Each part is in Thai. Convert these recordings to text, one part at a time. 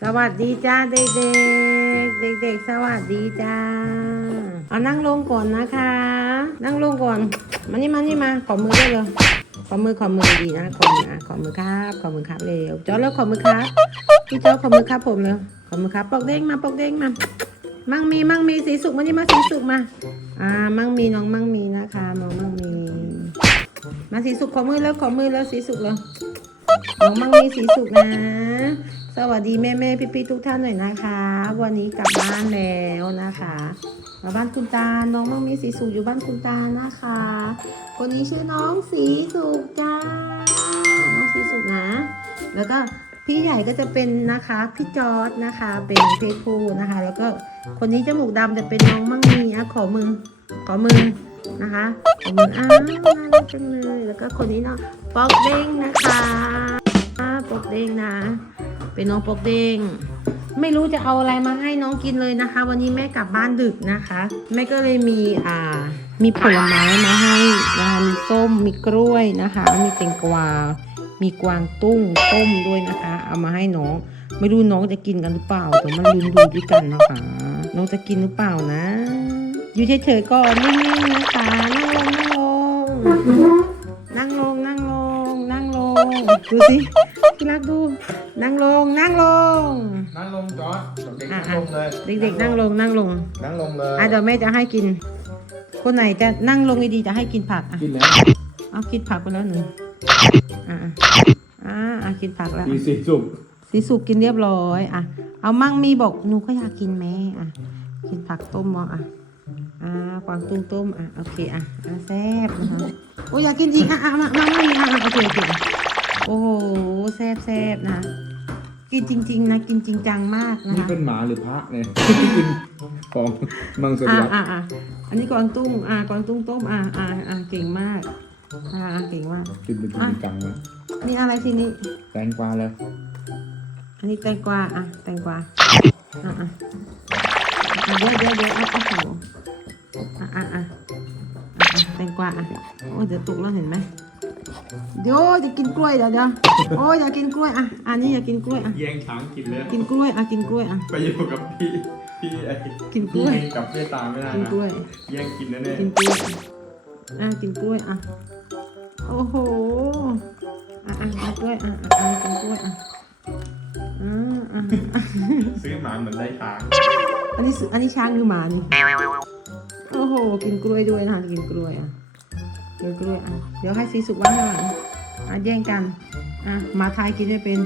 สวัสดีจ้าเด็กๆ เด็กๆ สวัสดีจ้า เอานั่งลงก่อนนะคะ นั่งลงก่อน มานี่มานี่มา ขอมือด้วยเลยขอมือขอมือดีนะ ขอมืออะขอมือครับ ขอมือครับเร็วจอแล้วขอมือครับ พี่จอขอมือครับผมเร็ว ขอมือครับ ปอกเด้งมา ปอกเด้งมา มั่งมี มั่งมี สีสุกมานี่มาสีสุกมา อ่า มั่งมีน้องมั่งมีนะคะ น้องมั่งมี มาสีสุกขอมือแล้วขอมือแล้วสีสุกแล้วน้องมั่งมีสีสุกนะ สวัสดีแม่แม่พี่พี่ทุกท่านหน่อยนะคะ วันนี้กลับบ้านแล้วนะคะมาบ้านคุณตา น้องมั่งมีสีสุกอยู่บ้านคุณตานะคะ คนนี้ชื่อน้องสีสุกจ้า น้องสีสุกนะ แล้วก็พี่ใหญ่ก็จะเป็นนะคะพี่จอร์ดนะคะ เป็นเพศผู้นะคะ แล้วก็คนนี้จมูกดำจะเป็นน้องมั่งมีอะขอมือขอมือนะคะขอมืออ้าวน่ารักจังเลย แล้วก็คนนี้เนาะปอกเด้งนะคะอ่าปอกเด้งนะ เป็นน้องปกเด้งไม่รู้จะเอาอะไรมาให้น้องกินเลยนะคะ วันนี้แม่กลับบ้านดึกนะคะ แม่ก็เลยมีอ่ามีผลไม้มาให้นะคะมีส้มมีกล้วยนะคะ มีแตงกวา มีกวางตุ้งต้มด้วยนะคะ เอามาให้น้อง ไม่รู้น้องจะกินกันหรือเปล่าเดี๋ยวมาลุ้นดูด้วยกันนะคะน้องจะกินหรือเปล่านะ อยู่เฉยๆก่อนนิ่งๆนะคะนั่งลงนั่งลงนั่งลงนั่งลงดูสิ ที่รักดู นั่งลง นั่งลง นั่งลงจอร์ดเด็กๆอะนั่งลงเลยเด็กๆนั่งลงนั่งลง นั่งลงเลยอะเดี๋ยวแม่จะให้กิน คนไหนจะนั่งลงดีๆจะให้กินผักอะกินแล้วเอากินผักไปแล้วหนึ่งอะอะอะอะกินผักแล้วมีสีสุกสีสุกกินเรียบร้อย อะ เอามั่งมีบอกหนูก็อยากกินแม่อะ กินผักต้มมั้งอะอ่ากวางตุ้งต้มอะโอเคอะอะแซ่บนะคะโอ้ยอยากกินอีกอะอะมามั่งมีอะอะโอเคโอเค โอ้โหแซ่บแซ่บนะ กินจริง ๆ นะ กินจริงจังมากนะนี่คะเป็นหมาหรือพระเนี่ยกินของมังสวิอ่ารัตอ่าอ่าอันนี้กวางตุ้งอ่ากวางตุ้งต้มอ่าอ่าอ่าเก่งมากอ่าอ่าเก่งมากกินเป็นจริงจังเลยนี่อะไรทีนี้แตงกวาเลยอันนี้แตงกวาอะแตงกวาอะอะอะเดี๋ยวเดี๋ยวเดี๋ยวอะโอ้โหอะอะอะอะอะแตงกวาอะโอ้ยเดี๋ยวตกแล้วเห็นไหม เดี๋ยวจะกินกล้วยเดี๋ยวเดี๋ยวโอ้ยอยากกินกล้วยอะอันนี้อยากกินกล้วยอะแย่งช้างกินเลยกินกล้วยอะกินกล้วยอะไปอยู่กับพี่พี่ไอ้กินกล้วยพี่กับเมตตาไม่ได้กินนะกล้วยแย่งกินแน่กินกล้วยอะกินกล้วยอะโอ้โหอะอะกินกล้วยอะอะอะกินกล้วยอะอ่าอะอะๆซื้อหมาเหมือนได้ช้างอันนี้ซื้ออันนี้ช้างหรือหมานี่โอ้โหกินกล้วยด้วยนะคะกินกล้วยอะ กินกล้วยอะเดี๋ยวให้สีสุกวางข้างหลังอะแย่งกันอะมาไทยกินไม่เป็น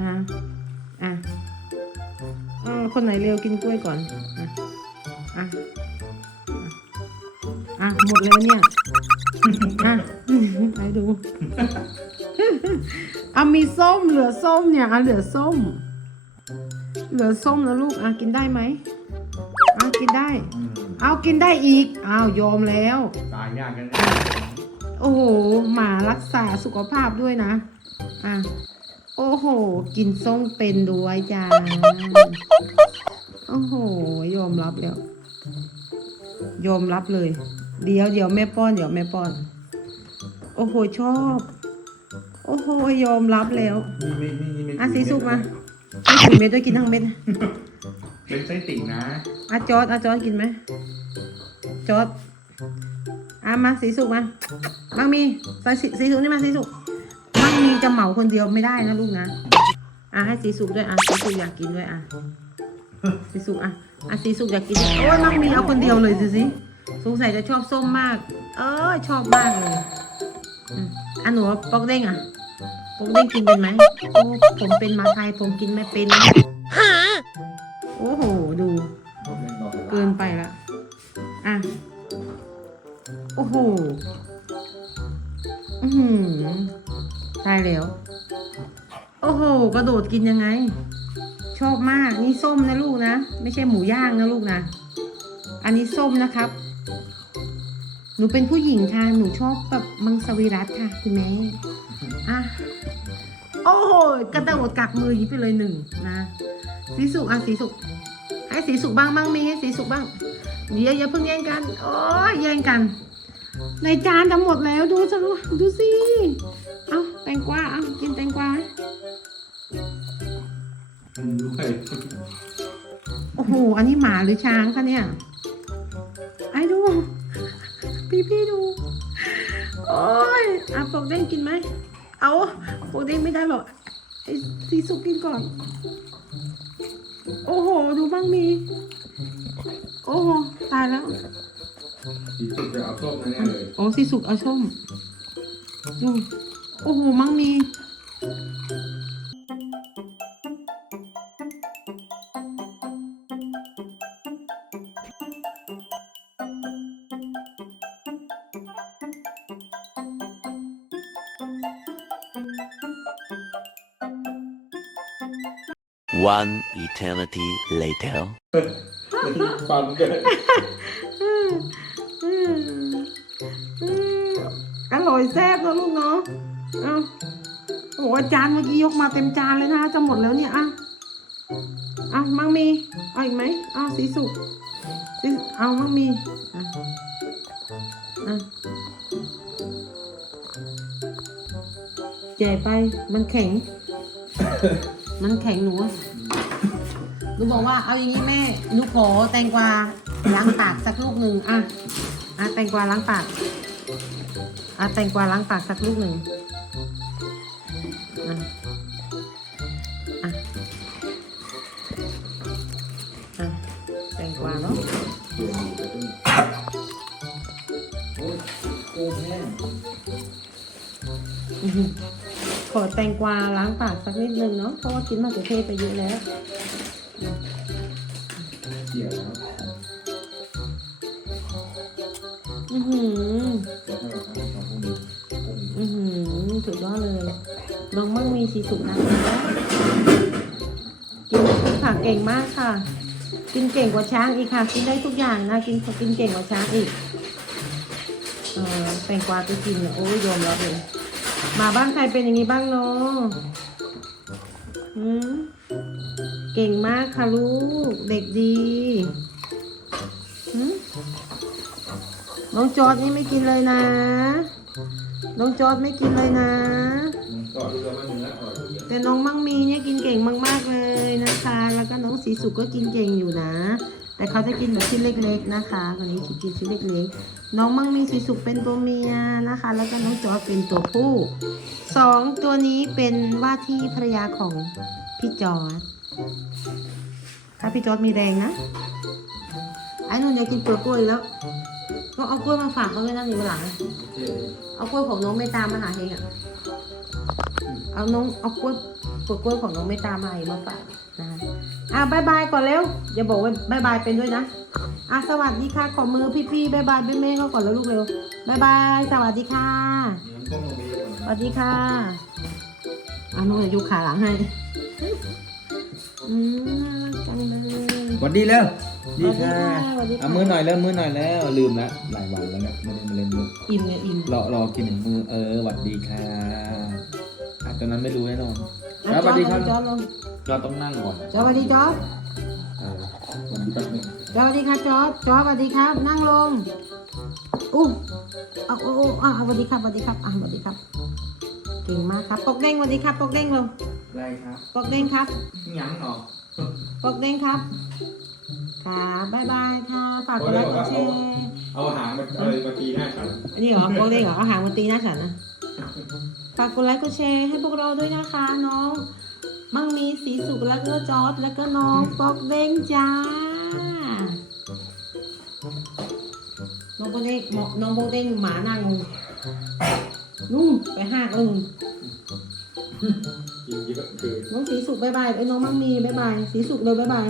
อะอะอคนไหนเร็วกินกล้วยก่อนอะอะอะหมดแล้วเนี่ยอะไปดูเอามีส้มเหลือส้มเนี่ยอะเหลือส้ม เหลือส้มนะลูกอะกินได้ไหม อะกินได้ อืมเอากินได้อีกอ้าวยอมแล้ว ตายยากกันโอ้โห หมารักษาสุขภาพด้วยนะ อะ โอ้โห กินส้มเป็นด้วยจ้า โอ้โห ยอมรับแล้ว ยอมรับเลย เดี๋ยวเดี๋ยวแม่ป้อน เดี๋ยวแม่ป้อน โอ้โห ชอบ โอ้โห ยอมรับแล้ว นี่ไม่นี่นี่ไม่อะสีสุกมาไม่ถึงเม็ดด้วยกินทั้งเม็ด เป็นไส้ติ่งนะอาจอดอาจอดกินไหมจอดอามาสีสุกมาบังมีใส่สีสุกนี่มาสีสุกบังมีจะเหมาคนเดียวไม่ได้นะลูกนะอะให้สีสุกด้วยอะสีสุกอยากกินด้วยอะสีสุกอะอะสีสุกอยากกินด้วยโอ้ยบังมีเอาคนเดียวเลยสิสิสงสัยจะชอบส้มมาก เออชอบมากเลยอะหนูปอกเด้งอะปอกเด้งกินเป็นไหมโอ้ผมเป็นมาไทยผมกินไม่เป็นโอ้โห ดู เกินไปละ อะ โอ้โห อือหือตายแล้ว โอ้โห กระโดดกินยังไง ชอบมาก นี่ส้มนะลูกนะ ไม่ใช่หมูย่างนะลูกนะ อันนี้ส้มนะครับ หนูเป็นผู้หญิงค่ะ หนูชอบแบบมังสวิรัตค่ะคุณแม่อะ โอ้โหกระโดดกักมือยิบไปเลยหนึ่งนะสีสุกอะสีสุกให้สีสุกบ้างบ้างมีให้สีสุกบ้างเดี๋ยวอย่าเพิ่งแย่งกัน โอ้ยแย่งกัน ในจานจะหมดแล้วดูสิดูสิเอาแตงกวาเอากินแตงกวาด้วยโอ้โห อันนี้หมาหรือช้างคะเนี่ย ไอ้ดู พี่พี่ดู โอ้ยอะปกเด้งกินไหม เอา ปกเด้งไม่ได้หรอกไอ้ซีซุกกินก่อน โอ้โห ดูบ้างมี โอ้โห ตายแล้วสีสุดจะเอาส้มแน่ๆเลยโอ้ซีสุกเอาส้มดูโอ้โห มั่งมี One eternity later. ฟันกันอืมอืมอืมอร่อยแซ่บนะลูกเนาะเอาโอ้โหจานเมื่อกี้ยกมาเต็มจานเลยนะจะหมดแล้วเนี่ยอะอะมังมีเอาอีกไหมเอาสีสุกสีเอามังมีอะอะแจกไปมันแข็ง มันแข็งหนูอะหนูบอกว่าเอาอย่างนี้แม่หนูขอแตงกวาล้างปากสักลูกหนึ่งอะอะแตงกวาล้างปากอะแตงกวาล้างปากสักลูกหนึ่งอะอะอะแตงกวาเนาะโอ้ยโอ้แห้งอื้อหือ ขอแตงกวาล้างปากสักนิดนึงเนาะเพราะว่ากินมะเขือเทศไปเยอะแล้วเกี่ยวครับอือหือแล้วก็ทำของพวกนี้กุ้งอือหือสุดยอดเลย น้องมั่งมีสีสุกนะคะกินค่ะเก่งมากค่ะ กินเก่งกว่าช้างอีกค่ะ กินได้ทุกอย่างนะกินกินเก่งกว่าช้างอีกเออแตงกวาก็กินเนี่ยโอ้ยยอมรับเลย มาบ้านใครเป็นอย่างนี้บ้างเนาะอืมเก่งมากค่ะลูก เด็กดีหืมน้องจอร์ดนี่ไม่กินเลยนะ น้องจอร์ดไม่กินเลยนะแล้วมันเนื้ออร่อยเยอะแต่น้องมั่งมีเนี่ยกินเก่งมาก ๆเลยนะคะ แล้วก็น้องสีสุกก็กินเก่งอยู่นะ แต่เขาจะกินแบบชิ้นเล็ก ๆนะคะคนนี้จะกินชิ้นเล็กๆ น้องมั่งมีสีสุกเป็นตัวเมียนะคะ แล้วก็น้องจอร์จเป็นตัวผู้สองตัวนี้เป็นว่าที่ภรรยาของพี่จอร์จถ้าพี่จอร์จมีแรงนะไอ้นุ่นอยากกินเปลือกกล้วยแล้วก็เอากล้วยมาฝากเขาด้วยนะในวันหลัง เอากล้วยของน้องไม่ตามมาหาเฮงอะ เอาน้องเอากล้วยปลดกล้วยของน้องไม่ตามมาให้มาฝากนะคะ อะบายบายก่อนเร็วอย่าบอกว่าบายบายเป็นด้วยนะอะสวัสดีค่ะขอมือพี่ๆบายบายแม่ๆเขาก่อนแล้วลูกเร็วบายบายสวัสดีค่ะเนื้อต้มลงไปเยอะกว่าสวัสดีค่ะอะน้องจะยกขาหลังให้อืมน่ารักจังเลยสวัสดีแล้วดีค่ะสวัสดีค่ะเอามือหน่อยแล้วมือหน่อยแล้วลืมละหลายวันแล้วเนี่ยไม่ได้มาเล่นมุกอิ่มเนี่ยอิ่มรอรอกินหนึ่งมือเออสวัสดีค่ะอะตอนนั้นไม่รู้แน่นอนอะ สวัสดีครับจอร์จลงเราต้องนั่งก่อนจอร์จสวัสดีจอร์จเออสวัสดีแป๊บหนึงสวัสดีค่ะจอร์จจอร์จสวัสดีครับ นั่งลงอู้เอาโอ้โอ้อะสวัสดีครับสวัสดีครับอะสวัสดีครับ เก่งมากครับ ปกเด้งสวัสดีครับ ปกเด้งลงได้ครับ ปกเด้งครับยังหรอปกเด้งครับค่ะบ๊ายบายค่ะ ฝากกดไลค์กดแชร์ เอาหางมาอะไรมาตีหน้าฉันอันนี้เหรอ ปกเด้งเหรอ เอาหางมาตีหน้าฉันนะ ฝากกดไลค์กดแชร์ให้พวกเราด้วยนะคะ น้อง มั่งมีสีสุกแล้วก็จอร์ดแล้วก็น้องปอกเด้งจ้า น้องโปกเด้งหมอน้องโปกเด้งหมานั่งนู่นไปห้ากล้วนู่นกินเยอะเกินน้องสีสุกบายบายไอ้ยน้องมั่งมีบายบายสีสุกเลยบายบาย